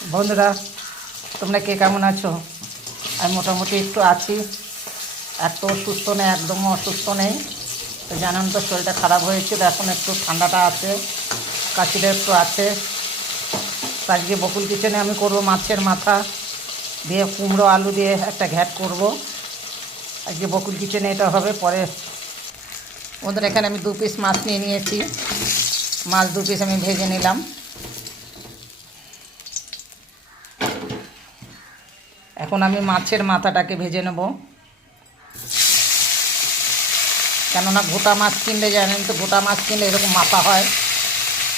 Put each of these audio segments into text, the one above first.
বন্ধুরা, তোমরা কে কেমন আছো? আমি মোটামুটি একটু আছি। এত সুস্থ নেই, একদম অসুস্থ নেই। তো জানেন তো, শরীরটা খারাপ হয়েছিল, এখন একটু ঠান্ডাটা আছে, কাশিটা একটু আছে। তো আজকে বকুল কিচেনে আমি করব মাছের মাথা দিয়ে কুমড়ো আলু দিয়ে একটা ঘ্যাট করব। আজকে বকুল কিচেনে এটা হবে। পরে বন্ধুরা, এখানে আমি 2 পিস মাছ নিয়ে নিয়েছি। মাছ 2 পিস আমি ভেজে নিলাম। এখন আমি মাছের মাথাটাকে ভেজে নেব, কেননা গোটা মাছ কিনলে জানেন তো, গোটা মাছ কিনলে এরকম মাথা হয়।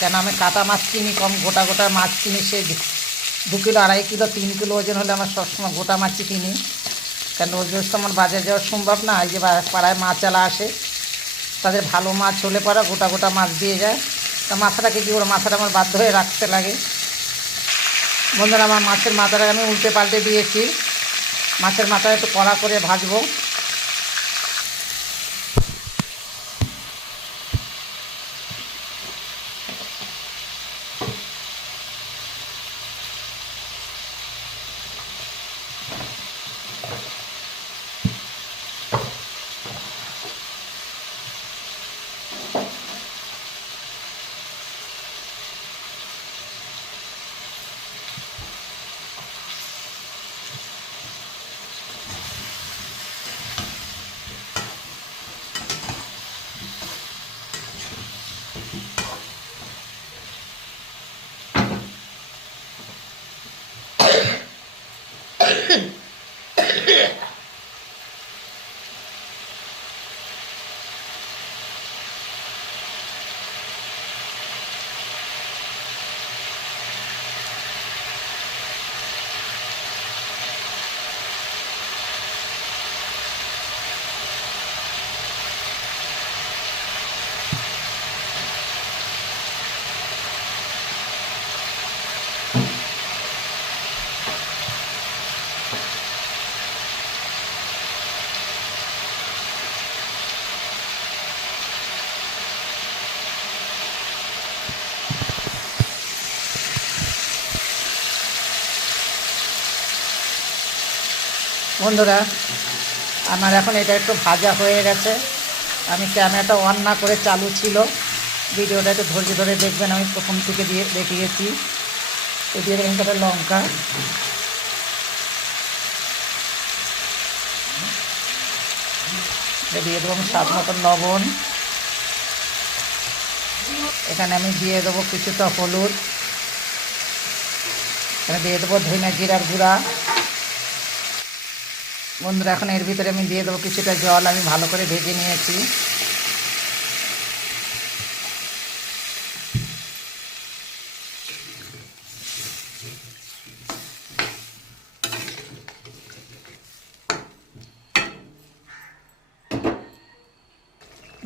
কেন আমি কাটা মাছ কিনি কম, গোটা গোটা মাছ কিনি। সে 2 কিলো, 2.5 কিলো, 3 কিলো ওজন হলে আমার সবসময় গোটা মাছই কিনি। কেন রোজ রোজ তো আমার বাজারে যাওয়া সম্ভব না। এই যে পাড়ায় মাছওয়ালা আসে, তাদের ভালো মাছ হলে পরে গোটা গোটা মাছ দিয়ে যায়। তা মাথাটাকে কী করে, মাথাটা আমার বাধ্য হয়ে রাখতে লাগে। বন্ধুরা, আমার মাছের মাথাটাকে আমি উল্টে পাল্টে দিয়েছি। মাছের মাথাটা একটু কড়া করে ভাজবো। বন্ধুরা, আমার এখন এটা একটু ভাজা হয়ে গেছে। আমি ক্যামেরাটা অন না করে চালু ছিল, ভিডিওটা একটু ধৈর্য ধরে দেখবেন। আমি প্রথম থেকে দিয়ে দেখিয়েছি। তো দিয়ে দেবেন কটা লঙ্কা, দিয়ে দেবো আমি স্বাদ মতন লবণ। এখানে আমি দিয়ে দেবো কিছুটা হলুদ, এখানে দিয়ে দেবো ধনে জিরার গুঁড়া। বন্ধুরা, এখন এর ভিতরে আমি দিয়ে দেবো কিছুটা জল। আমি ভালো করে ভেজে নিয়েছি।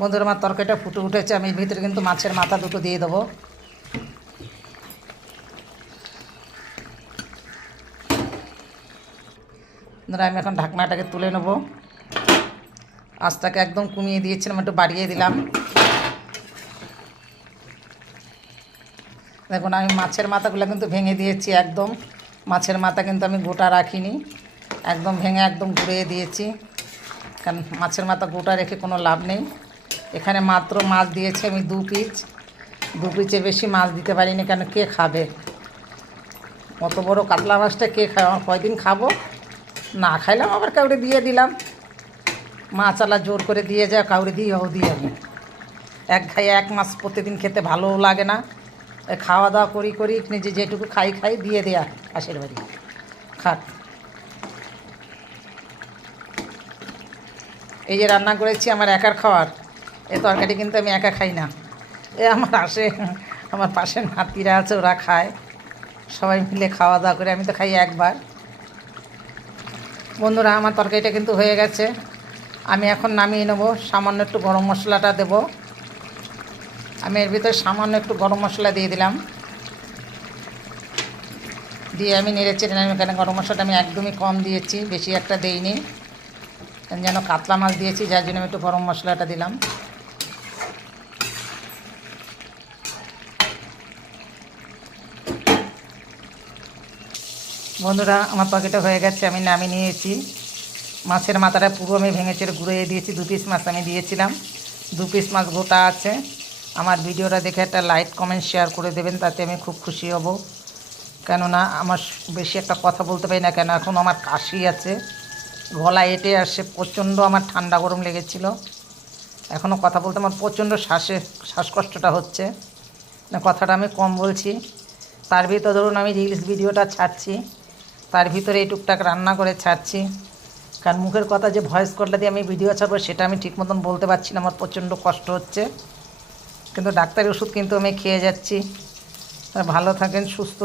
বন্ধুরা, আমার তরকারিটা ফুটে উঠেছে। আমি এর ভিতরে কিন্তু মাছের মাথা দুটো দিয়ে দেবো। বন্ধুরা, আমি এখন ঢাকনাটাকে তুলে নেব। আঁচটাকে একদম কমিয়ে দিয়েছিলাম, একটু বাড়িয়ে দিলাম। দেখুন, আমি মাছের মাথাগুলো কিন্তু ভেঙে দিয়েছি একদম। মাছের মাথা কিন্তু আমি গোটা রাখিনি, একদম ভেঙে একদম গুঁড়িয়ে দিয়েছি। কারণ মাছের মাথা গোটা রেখে কোনো লাভ নেই। এখানে মাত্র মাছ দিয়েছি আমি 2 পিস। 2 পিসের বেশি মাছ দিতে পারিনি, কেন কে খাবে অত বড় কাতলা মাছটা? কে খায়? আমার কয়দিন খাবো, না খাইলাম আবার কাউরে দিয়ে দিলাম। মাছওয়ালা জোর করে দিয়ে যায়, কাউরে দিয়েও দিই আমি। এক মাছ প্রতিদিন খেতে ভালোও লাগে না। খাওয়া দাওয়া করি করি নিজে যেটুকু খাই দিয়ে দেয়া পাশের বাড়ি খাট। এই যে রান্না করেছি আমার একার খাওয়ার, এ তরকারি কিন্তু আমি একা খাই না। আমার আমার পাশের নাতিরা আছে, ওরা খায়। সবাই মিলে খাওয়া দাওয়া করে, আমি তো খাই একবার। বন্ধুরা, আমার তরকারিটা কিন্তু হয়ে গেছে। আমি এখন নামিয়ে নেব। সামান্য একটু গরম মশলাটা দেব। আমি এর ভিতরে সামান্য একটু গরম মশলা দিয়ে দিলাম। দিয়ে আমি নেড়েচেড়ে নিলাম। এখানে গরম মশলাটা আমি একদমই কম দিয়েছি, বেশি একটা দেইনি, যেন কাতলা মাছ দিয়েছি, যার জন্য আমি একটু গরম মশলাটা দিলাম। বন্ধুরা, আমার তরকারিটা হয়ে গেছে, আমি নামিয়ে নিয়েছি। মাছের মাথাটা পুরো আমি ভেঙে চেড়ে গুঁড়িয়ে দিয়েছি। 2 পিস মাছ আমি দিয়েছিলাম, 2 পিস মাছ গোটা আছে। আমার ভিডিওটা দেখে একটা লাইক কমেন্ট শেয়ার করে দেবেন, তাতে আমি খুব খুশি হব। কেননা আমার বেশি একটা কথা বলতে পারি না, কেন এখন আমার কাশি আছে, গলা এঁটে আসে, প্রচণ্ড আমার ঠান্ডা গরম লেগেছিল। এখনও কথা বলতে আমার প্রচণ্ড শ্বাসকষ্টটা হচ্ছে না, কথাটা আমি কম বলছি। তার ভিতরে ধরুন আমি রিলস ভিডিওটা ছাড়ছি, তার ভিতরে এই টুকটাক রান্না করে ছাড়ছি। কারণ মুখের কথা যে ভয়েস কলটা দিয়ে আমি ভিডিও ছাড়বো সেটা আমি ঠিক মতন বলতে পারছি না, আমার প্রচণ্ড কষ্ট হচ্ছে। কিন্তু ডাক্তারি ওষুধ কিন্তু আমি খেয়ে যাচ্ছি। ভালো থাকেন, সুস্থ